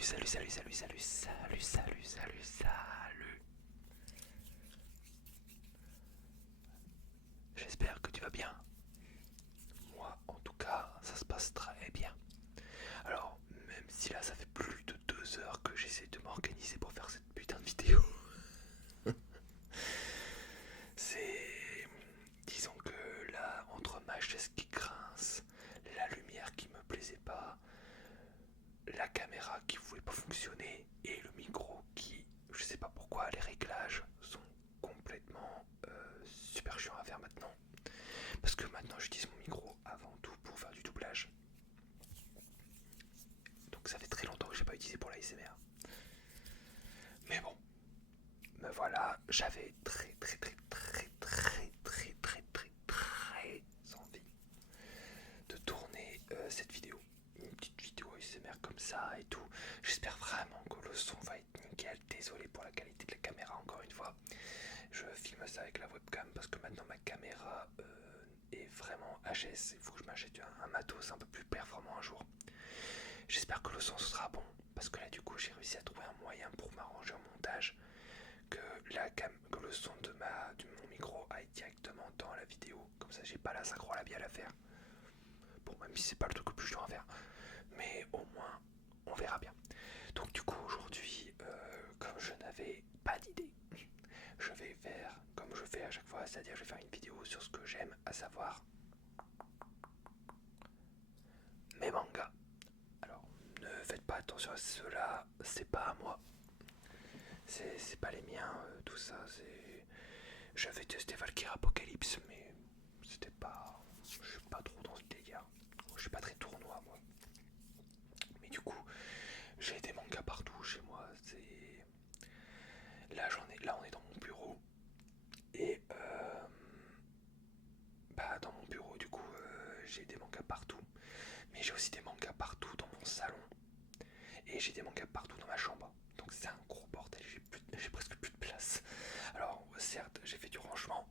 Salut. J'espère que tu vas bien. Moi, en tout cas, ça se passe très bien. Alors, même si là, ça fait plus de 2 heures que j'essaie de m'organiser pour faire cette putain de vidéo. C'est... Disons que là, entre ma chaise qui grince, la lumière qui me plaisait pas, la caméra qui voulait pas fonctionner et le micro qui, je sais pas pourquoi, les réglages sont complètement super chiants à faire maintenant. Parce que maintenant j'utilise mon micro avant tout pour faire du doublage. Donc ça fait très longtemps que j'ai pas utilisé pour la l'ASMR. Mais bon, me voilà, j'avais très envie de tourner cette vidéo. Une petite vidéo ASMR comme ça et tout. J'espère vraiment que le son va être nickel. Désolé pour la qualité de la caméra encore une fois. Je filme ça avec la webcam parce que maintenant ma caméra est vraiment HS. Il faut que je m'achète un matos un peu plus performant un jour. J'espère que le son sera bon parce que là du coup j'ai réussi à trouver un moyen pour m'arranger au montage que le son de mon micro aille directement dans la vidéo. Comme ça j'ai pas la synchro labiale à faire. Bon, même si c'est pas le truc le plus chiant à faire, mais au moins on verra bien. Donc du coup aujourd'hui, comme je n'avais pas d'idée, je vais faire comme je fais à chaque fois, c'est-à-dire je vais faire une vidéo sur ce que j'aime, à savoir mes mangas. Alors ne faites pas attention à ceux-là, c'est pas à moi, c'est pas les miens, tout ça, c'est... J'avais testé Valkyrie Apocalypse, mais c'était pas... Je suis pas trop dans ce délire, je suis pas très tournoi moi. Mais du coup, j'ai des mangas partout chez moi, c'est... Là on est dans mon bureau, et dans mon bureau du coup j'ai des mangas partout, mais j'ai aussi des mangas partout dans mon salon, et j'ai des mangas partout dans ma chambre, donc c'est un gros bordel, j'ai presque plus de place. Alors certes j'ai fait du rangement,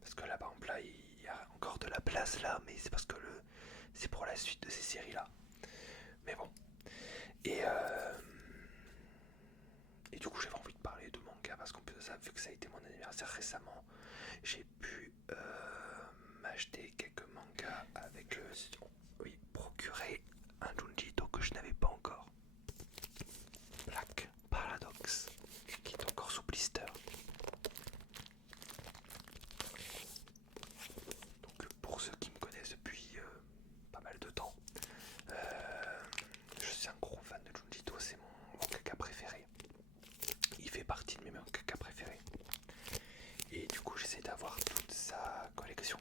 parce que là par exemple là il y a encore de la place là, mais c'est parce que c'est pour la suite de ces séries là, mais bon. Et du coup j'avais envie de parler de manga parce qu'en plus de ça, vu que ça a été mon anniversaire récemment, j'ai pu m'acheter quelques mangas avec oui, procurer un Junjito que je n'avais pas encore. Black Paradox, qui est encore sous blister. Donc pour ceux qui me connaissent depuis pas mal de temps, je suis un gros fan de Junjito, c'est mon mangaka préféré. Il fait partie de mes mangakas préférés. Et du coup j'essaie d'avoir toute sa collection.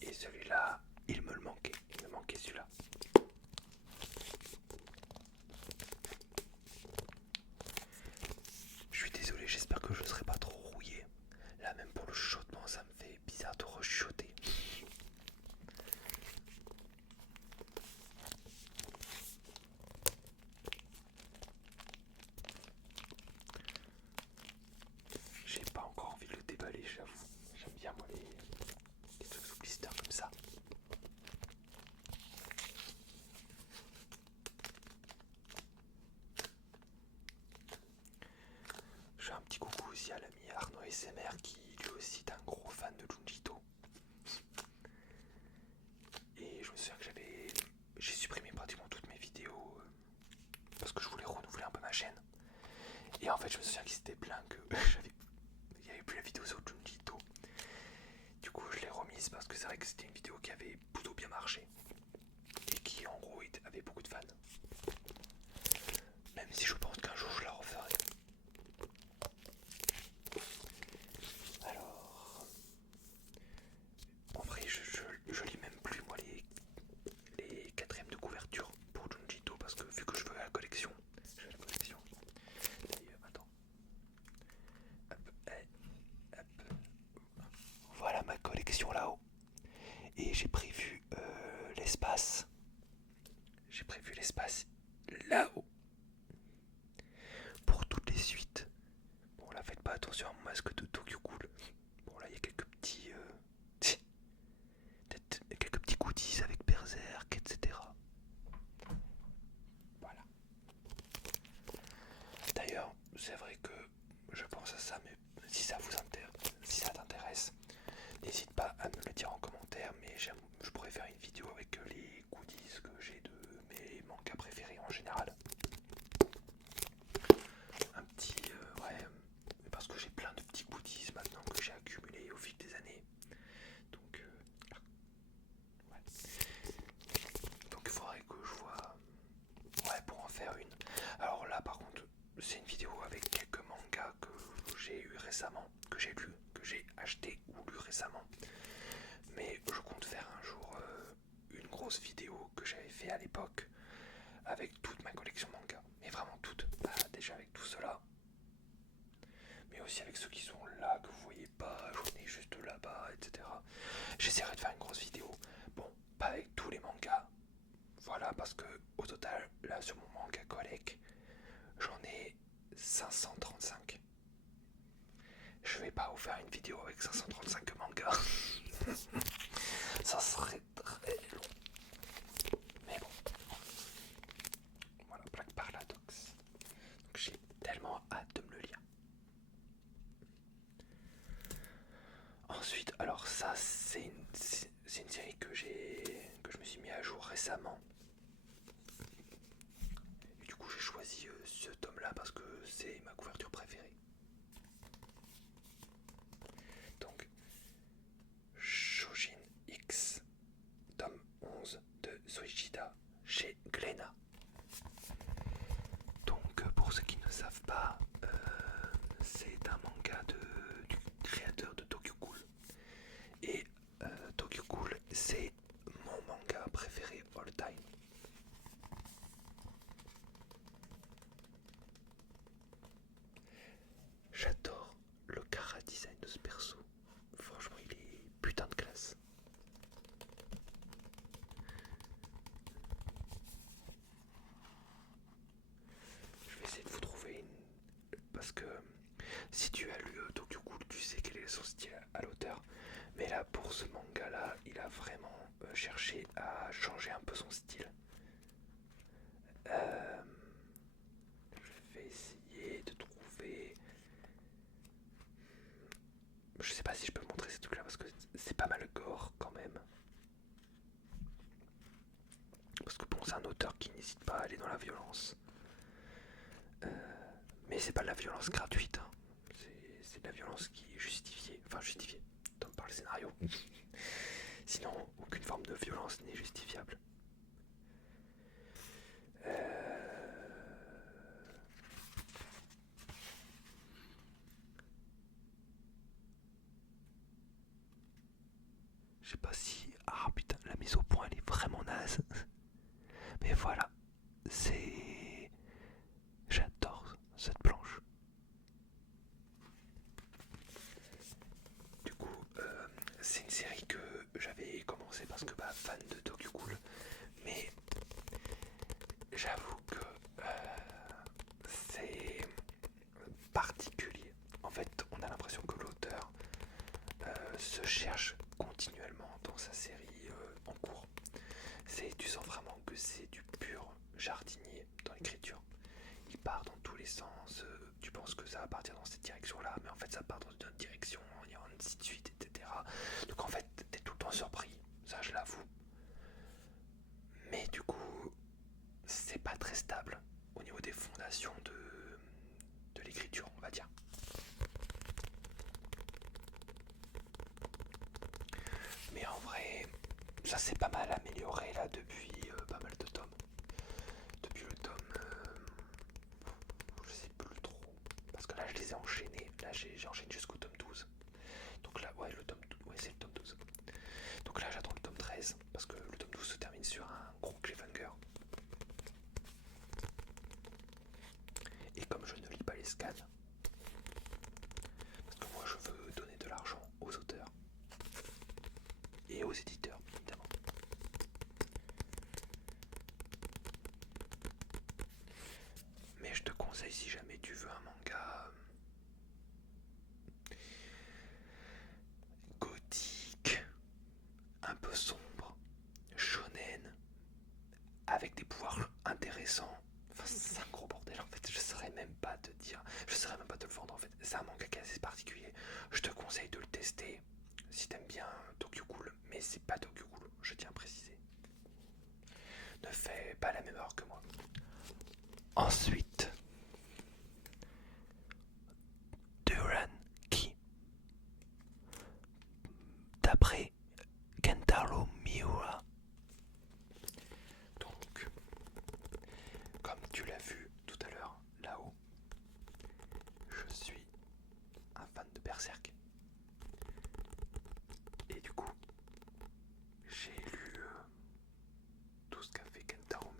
Et celui-là, il me manquait celui-là. Je suis désolé, j'espère que je ne serai pas trop rouillé. Là même pour le chuchotement, ça me fait bizarre de rechuchoter. J'ai pas encore envie de le déballer, j'avoue. J'aime bien moi les trucs sous blister comme ça. Je fais un petit coucou aussi à l'ami Arnaud SMR qui lui aussi est un gros fan de Junjito. Et je me souviens que j'ai supprimé pratiquement toutes mes vidéos parce que je voulais renouveler un peu ma chaîne. Et en fait je me souviens qu'il s'était plaint que il n'y avait plus la vidéo sur Junjito. Du coup je l'ai remise parce que c'est vrai que c'était une vidéo qui avait plutôt bien marché. Et qui en gros avait beaucoup de fans. Même si je pense qu'un jour je la referai. Alors, en vrai je lis même plus moi les quatrièmes de couverture pour Junjito parce que vu que je veux la collection, j'ai la collection. D'ailleurs, attends. Hop, hop. Voilà ma collection là-haut. Et j'ai prévu l'espace. J'ai prévu l'espace là-haut pour toutes les suites. Bon là faites pas attention à mon masque de Tokyo Ghoul. Bon là il y a quelques petits peut-être quelques petits goodies avec Berserk, etc. l'époque avec toute ma collection manga, mais vraiment toute. Bah, déjà avec tout cela, mais aussi avec ceux qui sont là que vous voyez pas, j'en ai juste là-bas, etc. J'essaierai de faire une grosse vidéo. Bon, pas avec tous les mangas, voilà, parce que au total, là sur mon manga collect, j'en ai 535. Je vais pas vous faire une vidéo avec 535 mangas. Ça serait très long. Mais bon. Voilà, Black Paradox. Donc j'ai tellement hâte de me le lire. Ensuite, alors ça c'est une série que je me suis mis à jour récemment. Et du coup j'ai choisi ce tome-là parce que c'est ma couverture préférée. Donc Shojin X, tome 11 de Soichida chez Glénat. Donc pour ceux qui ne savent pas, c'est un manga du créateur de Tokyo Ghoul. Et Tokyo Ghoul, c'est mon manga préféré all time. J'adore le chara design de ce perso. Franchement, il est putain de classe. Je vais essayer de vous trouver une... Parce que si tu as lu Tokyo Ghoul, tu sais quel est son style à l'auteur. Mais là, pour ce manga-là, il a vraiment cherché à changer un peu son style. Je vais essayer de trouver... Je sais pas si je peux montrer ces trucs-là parce que c'est pas mal gore quand même. Parce que bon, c'est un auteur qui n'hésite pas à aller dans la violence. Mais c'est pas de la violence gratuite. Hein. C'est de la violence qui est justifiée. Enfin, justifiée par le scénario. Sinon, aucune forme de violence n'est justifiable. Je sais pas si... Ah putain, la mise au point elle est vraiment naze. Mais voilà, c'est... J'adore cette planche. Du coup, c'est une série que j'avais commencé parce que fan de Tokyo Ghoul. Mais j'avoue que c'est particulier. En fait, on a l'impression que l'auteur se cherche continuellement dans sa série en cours. Tu sens vraiment que c'est du pur jardinier dans l'écriture. Il part dans tous les sens. Tu penses que ça va partir dans cette direction-là, mais en fait ça part dans une autre direction, et ainsi de suite, etc. Donc en fait, t'es tout le temps surpris. Ça, je l'avoue. Mais du coup, c'est pas très stable au niveau des fondations de l'écriture, on va dire. Mais en vrai, ça s'est pas mal amélioré là depuis pas mal de tomes. Depuis le tome, je sais plus trop, parce que là je les ai enchaînés. Là j'ai enchaîné jusqu'au tome 12. Donc là, ouais, c'est le tome 12. Donc là j'attends le tome 13, parce que le tome 12 se termine sur un gros cliffhanger. Et comme je ne lis pas les scans, parce que moi je veux donner de l'argent aux auteurs et aux éditeurs, évidemment. Mais je te conseille, si jamais tu veux un manga gothique, un peu sombre, shonen, avec des pouvoirs intéressants. Enfin, c'est un gros bordel en fait, je saurais même pas te dire, je saurais même pas te le vendre en fait. C'est un manga qui est assez particulier. Je te conseille de le tester si t'aimes bien Tokyo Ghoul, mais c'est pas Tokyo Ghoul, je tiens à préciser. Ne fais pas la même erreur que moi. Ensuite, Duran qui, d'après Kentaro Miura. Donc, comme tu l'as vu tout à l'heure là-haut, je suis un fan de Berserk. Et du coup, j'ai lu tout ce qu'a fait Kentaro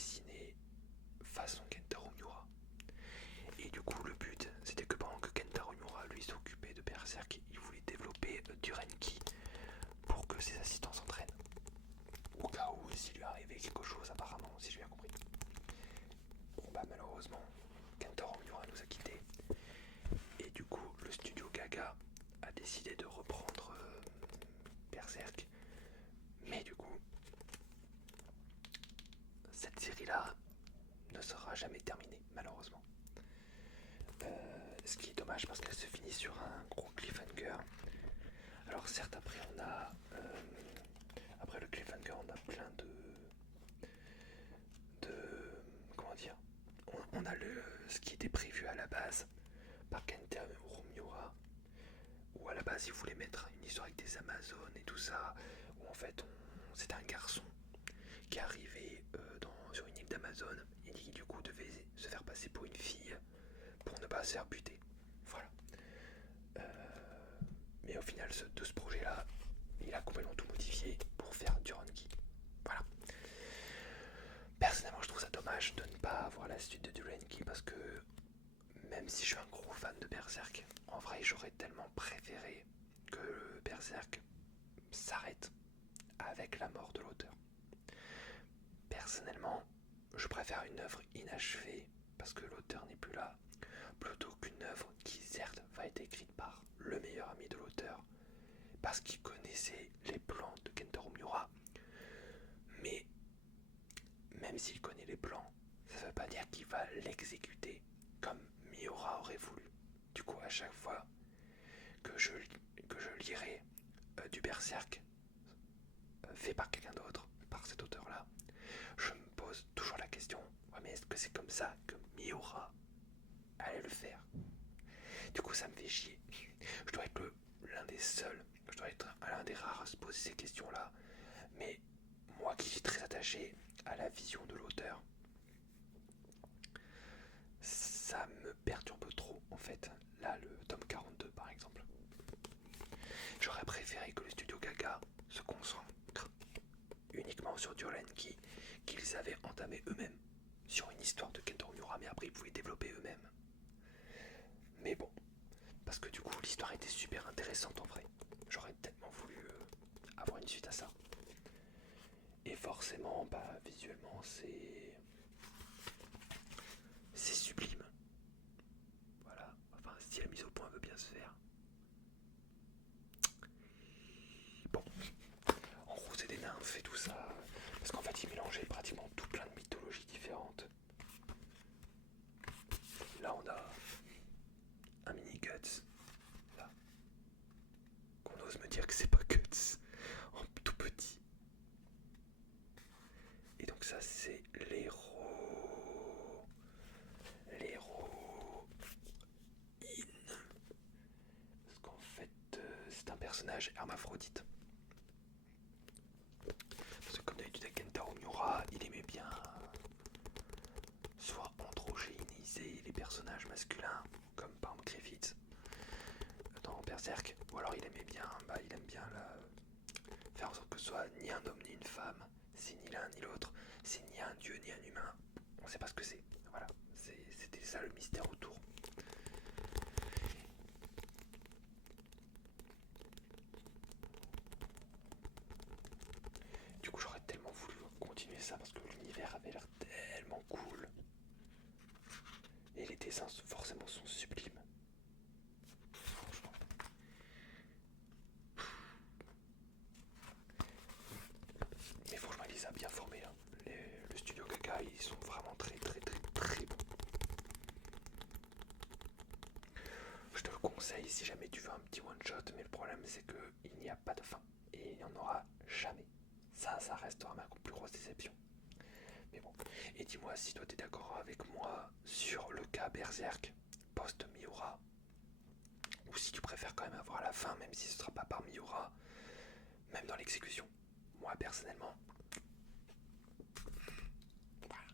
dessiner façon Kentaro Miura. Et du coup le but c'était que pendant que Kentaro Miura lui s'occupait de Berserk, il voulait développer du Renki pour que ses assistants s'entraînent. Au cas où s'il lui arrivait quelque chose apparemment, si j'ai bien compris. Bon bah malheureusement, Kentaro Miura nous a quittés. Et du coup le studio Gaga a décidé de reprendre Berserk. Mais du coup, cette série-là ne sera jamais terminée, malheureusement. Ce qui est dommage parce qu'elle se finit sur un gros cliffhanger. Alors certes, après on a après le cliffhanger, on a plein de comment dire, on a ce qui était prévu à la base par Kentaro Miura, où à la base il voulait mettre une histoire avec des Amazones et tout ça, où en fait c'était un garçon qui est arrivé sur une île d'Amazon et qui du coup devait se faire passer pour une fille pour ne pas se faire buter. Voilà. Mais au final de ce projet là, il a complètement tout modifié pour faire du Runki. Voilà. Personnellement je trouve ça dommage de ne pas avoir la suite de Duranki parce que même si je suis un gros fan de Berserk, en vrai j'aurais tellement préféré que Berserk s'arrête avec la mort de l'auteur. Personnellement, je préfère une œuvre inachevée parce que l'auteur n'est plus là, plutôt qu'une œuvre qui certes va être écrite par le meilleur ami de l'auteur, parce qu'il connaissait les plans de Kentaro Miura, mais même s'il connaît les plans, ça ne veut pas dire qu'il va l'exécuter comme Miura aurait voulu. Du coup, à chaque fois que je lirai du Berserk fait par quelqu'un d'autre, par cet auteur-là, je me pose toujours la question, ouais, mais est-ce que c'est comme ça que Miura allait le faire? Du coup ça me fait chier. Je dois être l'un des seuls, je dois être l'un des rares à se poser ces questions-là. Mais moi qui suis très attaché à la vision de l'auteur, ça me perturbe trop en fait. Là le tome 42 par exemple. J'aurais préféré que le studio Gaga se concentre uniquement sur Duranki qu'ils avaient entamé eux-mêmes, sur une histoire de Kentaro Miura, mais après ils pouvaient développer eux-mêmes. Mais bon, parce que du coup l'histoire était super intéressante en vrai. J'aurais tellement voulu avoir une suite à ça. Et forcément, bah visuellement c'est sublime. Voilà, enfin si la mise au point veut bien se faire. Bon, en gros c'est des nymphes et tout ça, parce qu'en fait ils mélangeaient pratiquement tout plein de mythologies différentes. Là on a un mini Guts, là, qu'on ose me dire que c'est pas Guts, en tout petit. Et donc ça c'est l'héros in. Parce qu'en fait c'est un personnage hermaphrodite. Parce que comme d'habitude avec Kentaro Miura, il aimait bien soit androgéniser les personnages masculins, comme par exemple Griffith dans Berserk, ou alors il aimait bien, il aime bien faire en sorte que ce soit ni un homme ni une femme, c'est ni l'un ni l'autre, c'est ni un dieu ni un humain, on sait pas ce que c'est. Voilà, c'était ça le mystère autour. Du coup j'aurais tellement voulu continuer ça parce que l'univers avait l'air tellement cool. Et les dessins forcément sont sublimes. Franchement. Mais franchement il les a bien formés. Hein. Le studio Gaga, ils sont vraiment très très très très bons. Je te le conseille si jamais tu veux un petit one shot, mais le problème c'est qu'il n'y a pas de fin. Et il n'y en aura jamais. Ça restera ma plus grosse déception. Mais bon. Et dis-moi si toi t'es d'accord avec moi sur le cas Berserk post-Miura. Ou si tu préfères quand même avoir la fin, même si ce sera pas par Miura, même dans l'exécution. Moi personnellement. Voilà.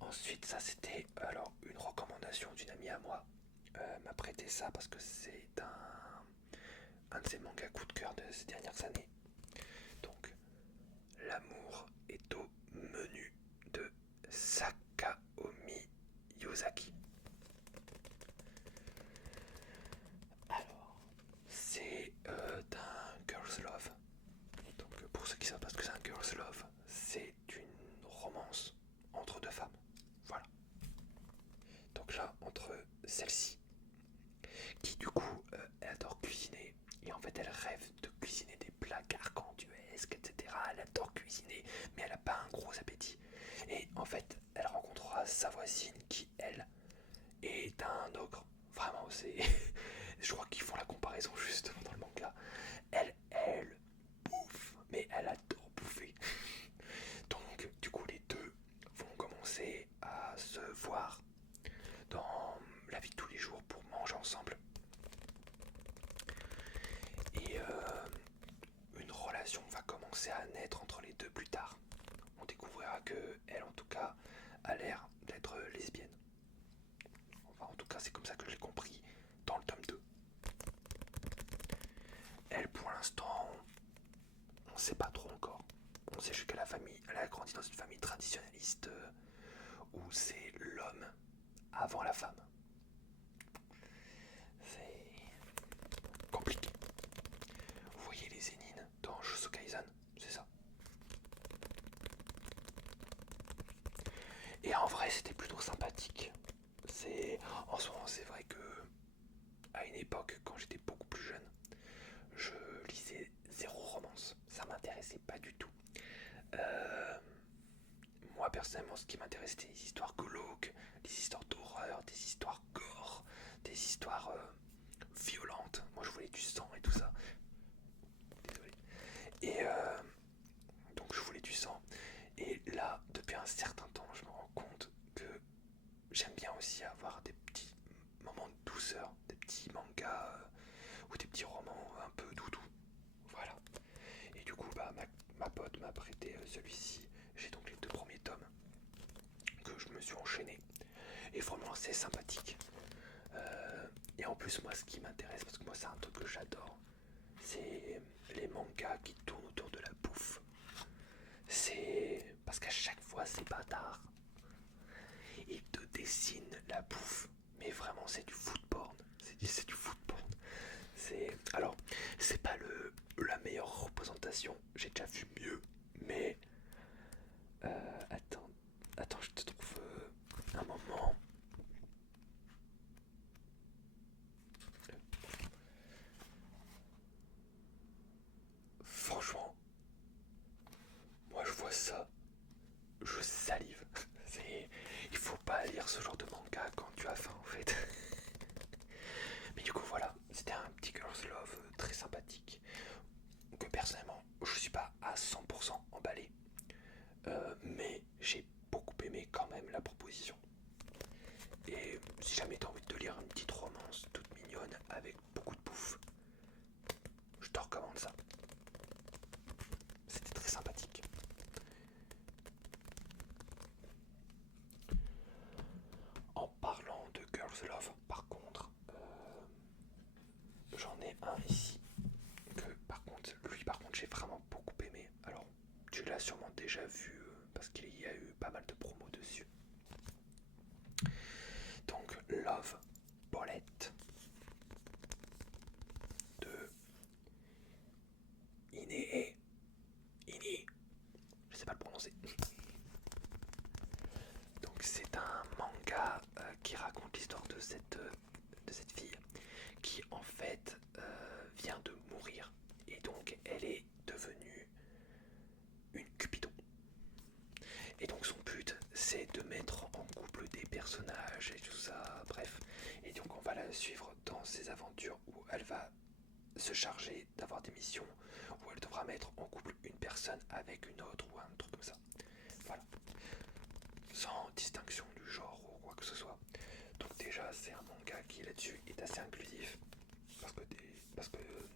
Ensuite, ça c'était alors une recommandation d'une amie à moi. M'a prêté ça parce que c'est un de ses mangas coup de cœur de ces dernières années. Donc, L'amour est au menu de commencé à se voir dans la vie de tous les jours pour manger ensemble. Et une relation va commencer à naître entre les deux plus tard. On découvrira que elle, en tout cas, a l'air d'être lesbienne. Enfin, en tout cas, c'est comme ça que je l'ai compris dans le tome 2. Elle, pour l'instant, on ne sait pas trop encore. On sait juste qu'elle a grandi dans une famille traditionnaliste où c'est l'homme avant la femme. C'est compliqué. Vous voyez les Zénines dans Jujutsu Kaisen, c'est ça. Et en vrai, c'était plutôt sympathique. En ce moment, c'est vrai que à une époque, quand j'étais beaucoup plus jeune, je lisais zéro romance. Ça m'intéressait pas du tout. Moi, personnellement, ce qui m'intéressait, c'était les histoires glauques, les histoires d'horreur, des histoires gore, des histoires violentes. Moi, je voulais du sang et tout ça. Désolé. Et donc, je voulais du sang. Et là, depuis un certain temps, je me rends compte que j'aime bien aussi avoir des petits moments de douceur, des petits mangas ou des petits romans un peu doudou. Voilà. Et du coup, ma pote m'a prêté celui-ci. J'ai donc les 2 premiers tomes que je me suis enchaîné. Et vraiment, c'est sympathique. Et en plus, moi, ce qui m'intéresse, parce que moi, c'est un truc que j'adore, c'est les mangas qui tournent autour de la bouffe. C'est parce qu'à chaque fois, c'est bâtard. Ils te dessinent la bouffe. Mais vraiment, c'est du food porn. C'est du food porn. Alors, c'est pas la meilleure représentation. J'ai déjà vu mieux. Mais attends, je te trouve un moment. Franchement, moi je vois ça, je salive. Il faut pas lire ce genre de manga quand tu as faim en fait. Mais du coup voilà, c'était un petit girls love très sympathique. Que personnellement, je suis pas à 100% emballé. Mais j'ai beaucoup aimé quand même la proposition. Et si jamais t'as envie de lire une petite romance toute mignonne avec beaucoup de bouffe, je te recommande ça. C'était très sympathique. En parlant de Girls Love, par contre, j'en ai un ici que par contre, j'ai vraiment beaucoup aimé. Alors, tu l'as sûrement déjà vu parce qu'il y a eu pas mal de promos dessus. Donc, Love Bullet de Ini, je sais pas le prononcer. Donc, c'est un manga qui raconte l'histoire de cette fille qui en fait vient de mourir et donc elle est devenue une Cupidon. Et donc son but c'est de mettre en couple des personnages et tout ça, bref. Et donc on va la suivre dans ses aventures où elle va se charger d'avoir des missions où elle devra mettre en couple une personne avec une autre ou un truc comme ça. Voilà. Sans distinction du genre ou quoi que ce soit. Donc déjà c'est un manga qui là-dessus est assez inclusif.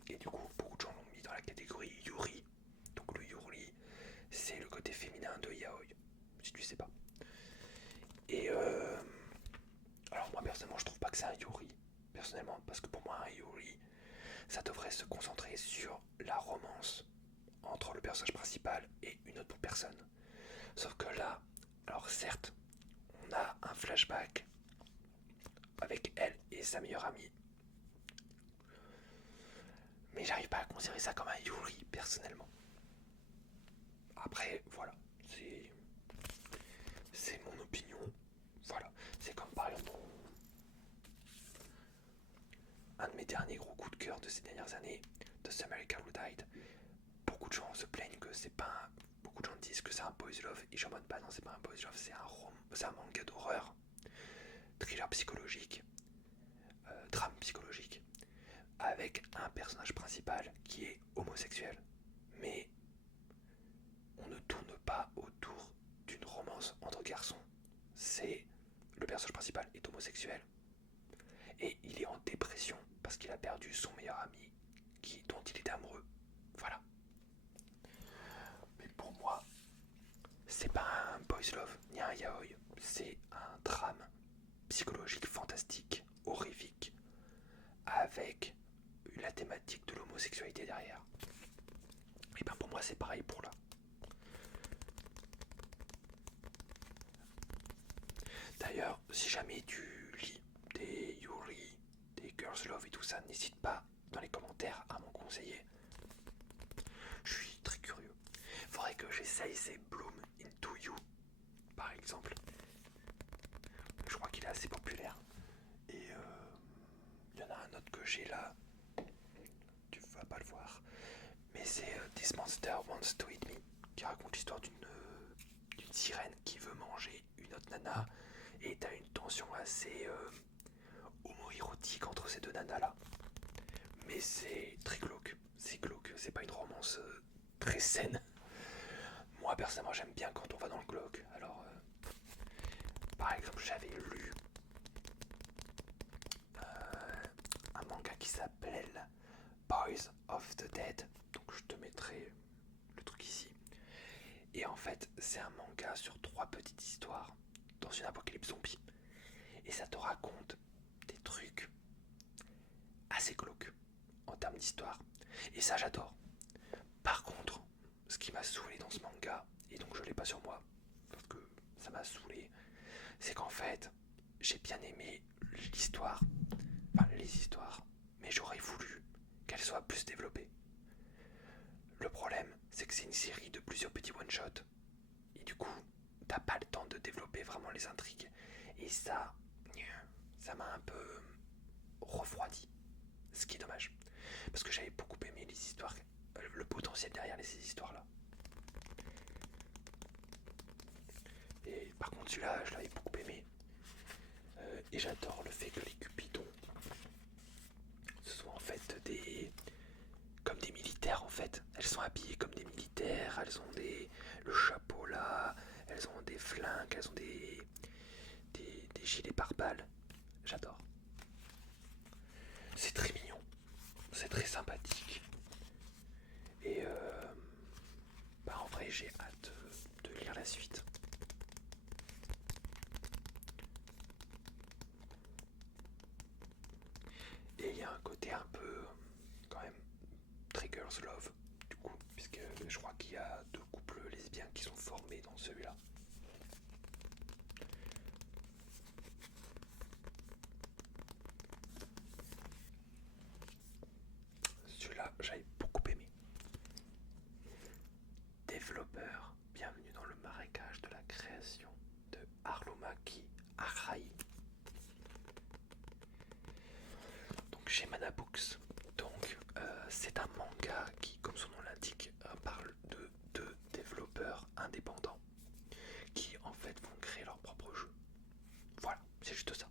Et du coup beaucoup de gens l'ont mis dans la catégorie Yuri. Donc le Yuri c'est le côté féminin de Yaoi, si tu sais pas. Et alors moi personnellement je trouve pas que c'est un Yuri, personnellement, parce que pour moi un Yuri ça devrait se concentrer sur la romance entre le personnage principal et une autre personne. Sauf que là, alors certes, on a un flashback avec elle et sa meilleure amie, mais j'arrive pas à considérer ça comme un Yuri personnellement. Après, voilà, c'est mon opinion. Voilà, c'est comme par exemple un de mes derniers gros coups de cœur de ces dernières années, The America Who Died. Beaucoup de gens se plaignent que c'est pas un... Beaucoup de gens disent que c'est un boys love et je suis en mode bah non, c'est pas un boys love, c'est un manga d'horreur, thriller psychologique, drame psychologique, avec un personnage principal qui est homosexuel. Mais on ne tourne pas autour d'une romance entre garçons. homosexuel. Et il est en dépression parce qu'il a perdu son meilleur ami dont il était amoureux. Voilà. Mais pour moi, c'est pas un boys love ni un yaoi. C'est un drame psychologique fantastique, horrifique, avec la thématique de l'homosexualité derrière. Et ben pour moi c'est pareil pour là. D'ailleurs, si jamais tu lis des Yuri, des Girls Love et tout ça, n'hésite pas dans les commentaires à m'en conseiller. Je suis très curieux. Faudrait que j'essaye ces Bloom Into You, par exemple. Je crois qu'il est assez populaire. Et il y en a un autre que j'ai là. Tu vas pas le voir. Mais c'est This Monster Wants to Eat Me, qui raconte l'histoire d'une sirène qui veut manger une autre nana. Et t'as une tension assez homo-érotique entre ces deux nanas là. Mais c'est très glauque. C'est glauque. C'est pas une romance très saine. Moi personnellement j'aime bien quand on va dans le glauque. Alors par exemple j'avais lu un manga qui s'appelle Boys of the Dead. Donc je te mettrai le truc ici. Et en fait c'est un manga sur 3 petites histoires dans une apocalypse zombie. Et ça te raconte des trucs assez glauques en termes d'histoire. Et ça j'adore. Par contre, ce qui m'a saoulé dans ce manga, et donc je l'ai pas sur moi, parce que ça m'a saoulé, c'est qu'en fait, j'ai bien aimé l'histoire, enfin les histoires, mais j'aurais voulu qu'elles soient plus développées. Le problème, c'est que c'est une série de plusieurs petits one-shots, et du coup, t'as pas le temps de développer vraiment les intrigues. Et ça m'a un peu refroidi, ce qui est dommage, parce que j'avais beaucoup aimé les histoires, le potentiel derrière ces histoires-là. Et par contre celui-là, je l'avais beaucoup aimé. Et j'adore le fait que les Cupidons ce sont en fait comme des militaires en fait. Elles sont habillées comme des militaires, elles ont le chapeau là, elles ont des flingues, elles ont des gilets pare-balles. J'adore. C'est très mignon, c'est très sympathique. Et en vrai j'ai hâte de lire la suite. Et il y a un côté un peu quand même très girls love du coup, puisque je crois qu'il y a 2 couples lesbiens qui sont formés dans celui-là. Celui-là j'avais beaucoup aimé. Développeur, bienvenue dans le marécage de la création de Harumaki Arai. Donc chez Mana Books. Donc c'est un manga qui, comme son nom l'indique, parle de 2 développeurs indépendants qui en fait vont créer leur propre jeu. Voilà, c'est juste ça.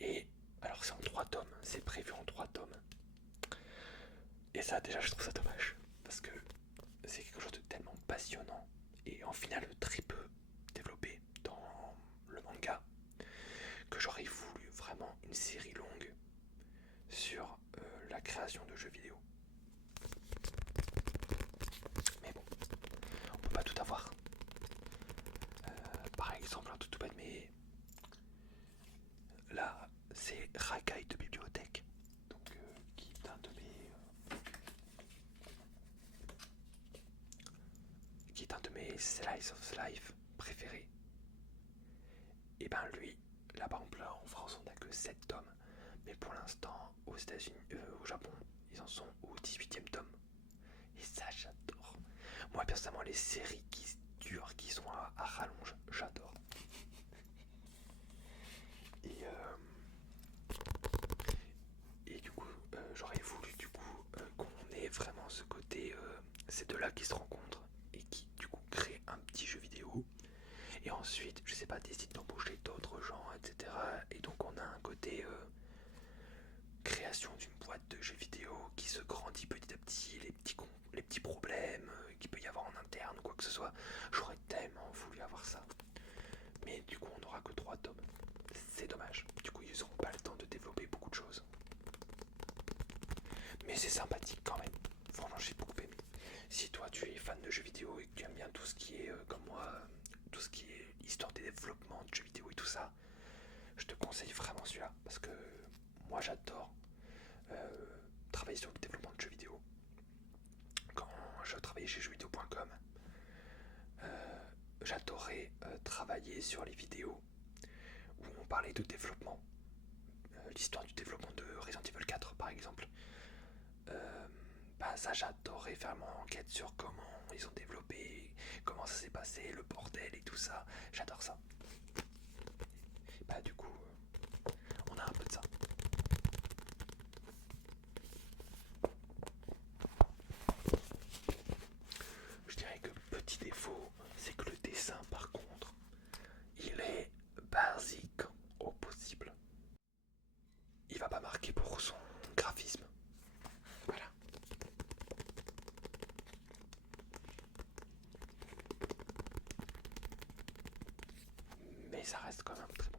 Et alors c'est en 3 tomes, c'est prévu en 3 tomes. Et ça déjà je trouve ça dommage, parce que c'est quelque chose de tellement passionnant et en final très peu développé dans le manga, que j'aurais voulu vraiment une série longue sur la création de jeux vidéo. Mais bon, on peut pas tout avoir. Par exemple, un tout bête, mais là, c'est Rakai de bibliothèque, donc qui est un de mes slice of life préférés. Et ben lui, là par exemple en France on n'a que 7 tomes, mais pour l'instant aux États-Unis, au Japon, ils en sont au 18e tome. Et ça j'adore. Moi personnellement les séries qui durent, qui sont à rallonge, j'adore. Et du coup j'aurais voulu du coup qu'on ait vraiment ce côté, ces deux là qui se rencontrent et qui du coup créent un petit jeu vidéo. Et ensuite, je sais pas, décide d'embaucher d'autres gens, etc. Et donc on a un côté création d'une boîte de jeux vidéo qui se grandit petit à petit, les petits problèmes qu'il peut y avoir en interne ou quoi que ce soit. J'aurais tellement voulu avoir ça. Mais du coup on n'aura que 3 tomes. C'est dommage. histoire des développements de jeux vidéo et tout ça, je te conseille vraiment celui-là parce que moi j'adore travailler sur le développement de jeux vidéo. Quand je travaillais chez jeuxvideo.com, j'adorais travailler sur les vidéos où on parlait de développement. L'histoire du développement de Resident Evil 4 par exemple. Ça j'adorais faire mon enquête sur comment ils ont développé, comment ça s'est passé, le bordel et tout ça. J'adore ça. Du coup, on a un peu de ça. Je dirais que petit défaut, c'est que le dessin par contre, il est basique au possible. Il va pas marquer pour son graphisme. Voilà. Mais ça reste quand même très